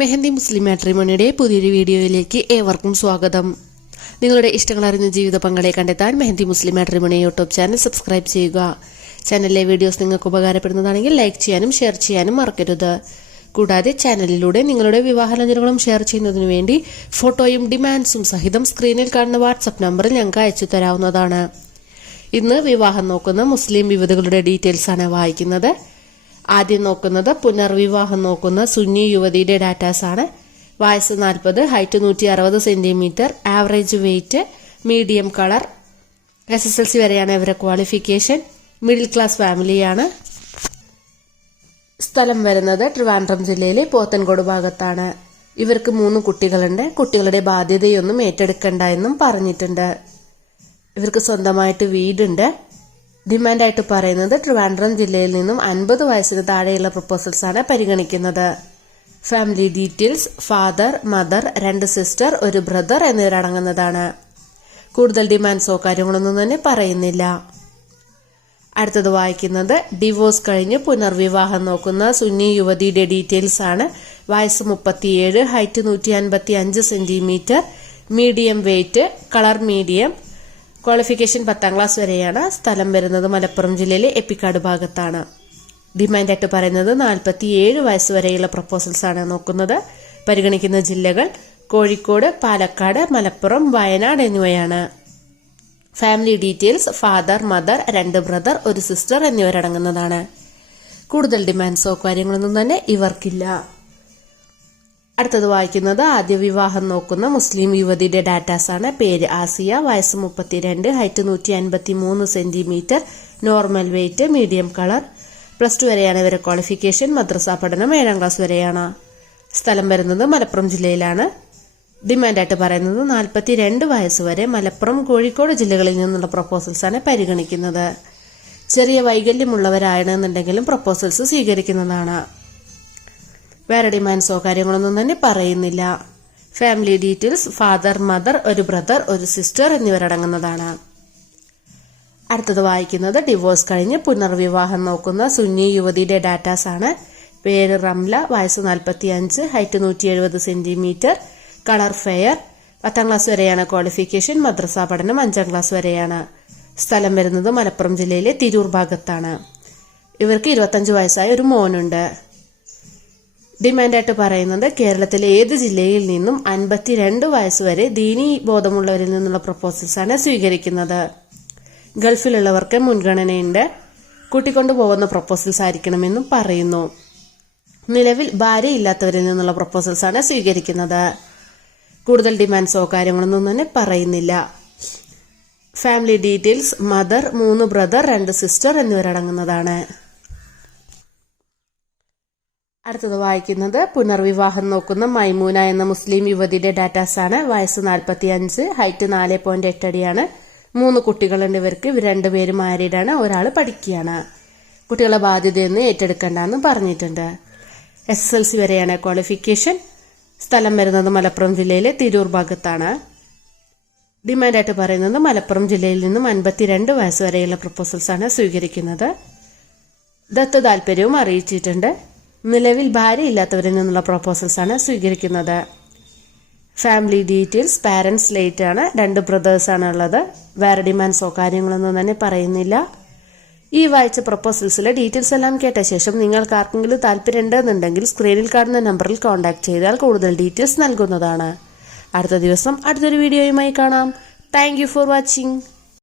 മെഹന്തി മുസ്ലിം മാട്രിമോണിയുടെ പുതിയൊരു വീഡിയോയിലേക്ക് ഏവർക്കും സ്വാഗതം. നിങ്ങളുടെ ഇഷ്ടങ്ങൾ അറിഞ്ഞ ജീവിത പങ്കാളിയെ കണ്ടെത്താൻ Mehandi Muslim matrimony YouTube channel subscribe ചെയ്യുക. ചാനലിലെ വീഡിയോസ് നിങ്ങൾക്ക് ഉപകാരപ്പെടുന്നതാണെങ്കിൽ ലൈക്ക് ചെയ്യാനും ഷെയർ ചെയ്യാനും മറക്കരുത്. കൂടാതെ ചാനലിലൂടെ നിങ്ങളുടെ വിവാഹാലോചനകളും ഷെയർ ചെയ്യുന്നതിനു വേണ്ടി ഫോട്ടോയും ഡിമാൻഡ്സും സഹിതം സ്ക്രീനിൽ കാണുന്ന വാട്സപ്പ് നമ്പറിൽ ഞങ്ങൾക്ക് അയച്ചു തരാവുന്നതാണ്. ഇന്ന് വിവാഹം നോക്കുന്ന മുസ്ലിം വിവിധകളുടെ ആണ് വായിക്കുന്നത്. ആദ്യം നോക്കുന്നത് പുനർവിവാഹം നോക്കുന്ന സുന്നി യുവതിയുടെ ഡാറ്റാസ് ആണ് വയസ്സ് നാൽപ്പത് ഹൈറ്റ് നൂറ്റി അറുപത് centimetre average weight medium colour S S L C വരെയാണ് ഇവരെ ക്വാളിഫിക്കേഷൻ മിഡിൽ ക്ലാസ് ഫാമിലിയാണ് സ്ഥലം വരുന്നത് ട്രിവാൻഡ്രം ജില്ലയിലെ പോത്തൻകോട് ഭാഗത്താണ്. ഇവർക്ക് മൂന്ന് കുട്ടികളുണ്ട്. കുട്ടികളുടെ ബാധ്യതയൊന്നും ഏറ്റെടുക്കണ്ട എന്നും പറഞ്ഞിട്ടുണ്ട്. ഇവർക്ക് സ്വന്തമായിട്ട് വീടുണ്ട്. ഡിമാൻഡായിട്ട് പറയുന്നത് ട്രിവാൻഡ്രം ജില്ലയിൽ നിന്നും അൻപത് വയസ്സിന് താഴെയുള്ള പ്രപ്പോസൽസാണ് പരിഗണിക്കുന്നത്. ഫാമിലി ഡീറ്റെയിൽസ് ഫാദർ മദർ രണ്ട് സിസ്റ്റർ ഒരു ബ്രദർ എന്നിവരടങ്ങുന്നതാണ്. കൂടുതൽ ഡിമാൻഡ്സോ കാര്യങ്ങളൊന്നും തന്നെ പറയുന്നില്ല. അടുത്തത് വായിക്കുന്നത് ഡിവോഴ്സ് കഴിഞ്ഞ് പുനർവിവാഹം നോക്കുന്ന സുന്നി യുവതിയുടെ ഡീറ്റെയിൽസ് ആണ്. വയസ്സ് മുപ്പത്തിയേഴ് ഹൈറ്റ് നൂറ്റി അൻപത്തി അഞ്ച് centimetre medium weight colour medium qualification പത്താം ക്ലാസ് വരെയാണ് സ്ഥലം വരുന്നത് മലപ്പുറം ജില്ലയിലെ എപ്പിക്കാട് ഭാഗത്താണ്. ഡിമാൻഡ് ആയിട്ട് പറയുന്നത് നാൽപ്പത്തിയേഴ് വയസ്സ് വരെയുള്ള പ്രപ്പോസൽസ് ആണ് നോക്കുന്നത്. പരിഗണിക്കുന്ന ജില്ലകൾ കോഴിക്കോട് പാലക്കാട് മലപ്പുറം വയനാട് എന്നിവയാണ്. ഫാമിലി ഡീറ്റെയിൽസ് ഫാദർ മദർ രണ്ട് ബ്രദർ ഒരു സിസ്റ്റർ എന്നിവരടങ്ങുന്നതാണ്. കൂടുതൽ ഡിമാൻഡ്സോ കാര്യങ്ങളൊന്നും തന്നെ ഇവർക്കില്ല. അടുത്തത് വായിക്കുന്നത് ആദ്യ വിവാഹം നോക്കുന്ന മുസ്ലിം യുവതിയുടെ ഡാറ്റാസ് ആണ്. പേര് ആസിയ വയസ്സ് മുപ്പത്തിരണ്ട് ഹൈറ്റ് നൂറ്റി അൻപത്തി മൂന്ന് centimetre normal weight medium colour plus two വരെയാണ് ഇവരെ ക്വാളിഫിക്കേഷൻ മദ്രസ പഠനം ഏഴാം ക്ലാസ് വരെയാണ്. സ്ഥലം വരുന്നത് മലപ്പുറം ജില്ലയിലാണ്. ഡിമാൻഡായിട്ട് പറയുന്നത് നാൽപ്പത്തി രണ്ട് വയസ്സ് വരെ മലപ്പുറം കോഴിക്കോട് ജില്ലകളിൽ നിന്നുള്ള ആണ് പരിഗണിക്കുന്നത്. ചെറിയ വൈകല്യമുള്ളവരാണെന്നുണ്ടെങ്കിലും പ്രപ്പോസൽസ് സ്വീകരിക്കുന്നതാണ്. വേറെ ഡിമാൻഡ്സോ കാര്യങ്ങളൊന്നും തന്നെ പറയുന്നില്ല. ഫാമിലി ഡീറ്റെയിൽസ് ഫാദർ മദർ ഒരു ബ്രദർ ഒരു സിസ്റ്റർ എന്നിവരടങ്ങുന്നതാണ്. അടുത്തത് വായിക്കുന്നത് ഡിവോഴ്സ് കഴിഞ്ഞ് പുനർവിവാഹം നോക്കുന്ന സുന്നി യുവതിയുടെ ഡാറ്റാസ് ആണ്. പേര് റംല വയസ്സ് നാൽപ്പത്തി അഞ്ച് ഹൈറ്റ് നൂറ്റി എഴുപത് സെന്റിമീറ്റർ കളർ ഫെയർ പത്താം ക്ലാസ് വരെയാണ് ക്വാളിഫിക്കേഷൻ മദ്രസ പഠനം അഞ്ചാം ക്ലാസ് വരെയാണ്. സ്ഥലം വരുന്നത് മലപ്പുറം ജില്ലയിലെ തിരൂർ ഭാഗത്താണ്. ഇവർക്ക് ഇരുപത്തഞ്ച് വയസ്സായ ഒരു മോനുണ്ട്. ഡിമാൻഡായിട്ട് പറയുന്നത് കേരളത്തിലെ ഏത് ജില്ലയിൽ നിന്നും അൻപത്തിരണ്ട് വയസ്സ് വരെ ദീനി ബോധമുള്ളവരിൽ നിന്നുള്ള പ്രപ്പോസൽസാണ് സ്വീകരിക്കുന്നത്. ഗൾഫിലുള്ളവർക്ക് മുൻഗണനയുണ്ട്. കൂട്ടിക്കൊണ്ടു പോകുന്ന പ്രപ്പോസൽസ് ആയിരിക്കണമെന്നും പറയുന്നു. നിലവിൽ ഭാര്യയില്ലാത്തവരിൽ നിന്നുള്ള പ്രപ്പോസൽസാണ് സ്വീകരിക്കുന്നത്. കൂടുതൽ ഡിമാൻഡ്സോ കാര്യങ്ങളൊന്നും തന്നെ പറയുന്നില്ല. ഫാമിലി ഡീറ്റെയിൽസ് മദർ മൂന്ന് ബ്രദർ രണ്ട് സിസ്റ്റർ എന്നിവരടങ്ങുന്നതാണ്. അടുത്തത് വായിക്കുന്നത് പുനർവിവാഹം നോക്കുന്ന മൈമൂന എന്ന മുസ്ലിം യുവതിയുടെ ഡാറ്റാസ് ആണ് വയസ്സ് നാൽപ്പത്തി അഞ്ച് ഹൈറ്റ് നാല് പോയിന്റ് എട്ട് അടിയാണ് മൂന്ന് കുട്ടികളുണ്ട് ഇവർക്ക്. ഇവർ രണ്ടുപേരും മാരീഡാണ്. ഒരാൾ പഠിക്കുകയാണ്. കുട്ടികളെ ബാധ്യതയൊന്നും ഏറ്റെടുക്കേണ്ടെന്ന് പറഞ്ഞിട്ടുണ്ട്. എസ് എൽ സി വരെയാണ് ക്വാളിഫിക്കേഷൻ. സ്ഥലം വരുന്നത് മലപ്പുറം ജില്ലയിലെ തിരൂർ ഭാഗത്താണ്. ഡിമാൻഡായിട്ട് പറയുന്നത് മലപ്പുറം ജില്ലയിൽ നിന്നും അൻപത്തിരണ്ട് വയസ്സ് വരെയുള്ള പ്രപ്പോസൽസാണ് സ്വീകരിക്കുന്നത്. ദത്ത് താല്പര്യവും അറിയിച്ചിട്ടുണ്ട്. നിലവിൽ ഭാര്യയില്ലാത്തവരിൽ നിന്നുള്ള ആണ് സ്വീകരിക്കുന്നത്. ഫാമിലി ഡീറ്റെയിൽസ് പാരന്റ്സ് ലേറ്റ് ആണ്. രണ്ട് ബ്രദേഴ്സ് ആണ് ഉള്ളത്. വേറെ ഡിമാൻഡ്സോ കാര്യങ്ങളൊന്നും തന്നെ പറയുന്നില്ല. ഈ വായിച്ച പ്രപ്പോസൽസിലെ ഡീറ്റെയിൽസ് എല്ലാം കേട്ട ശേഷം നിങ്ങൾക്ക് ആർക്കെങ്കിലും താല്പര്യമുണ്ടെന്നുണ്ടെങ്കിൽ സ്ക്രീനിൽ കാണുന്ന നമ്പറിൽ കോൺടാക്ട് ചെയ്താൽ കൂടുതൽ ഡീറ്റെയിൽസ് നൽകുന്നതാണ്. അടുത്ത ദിവസം അടുത്തൊരു വീഡിയോയുമായി കാണാം. Thank for watching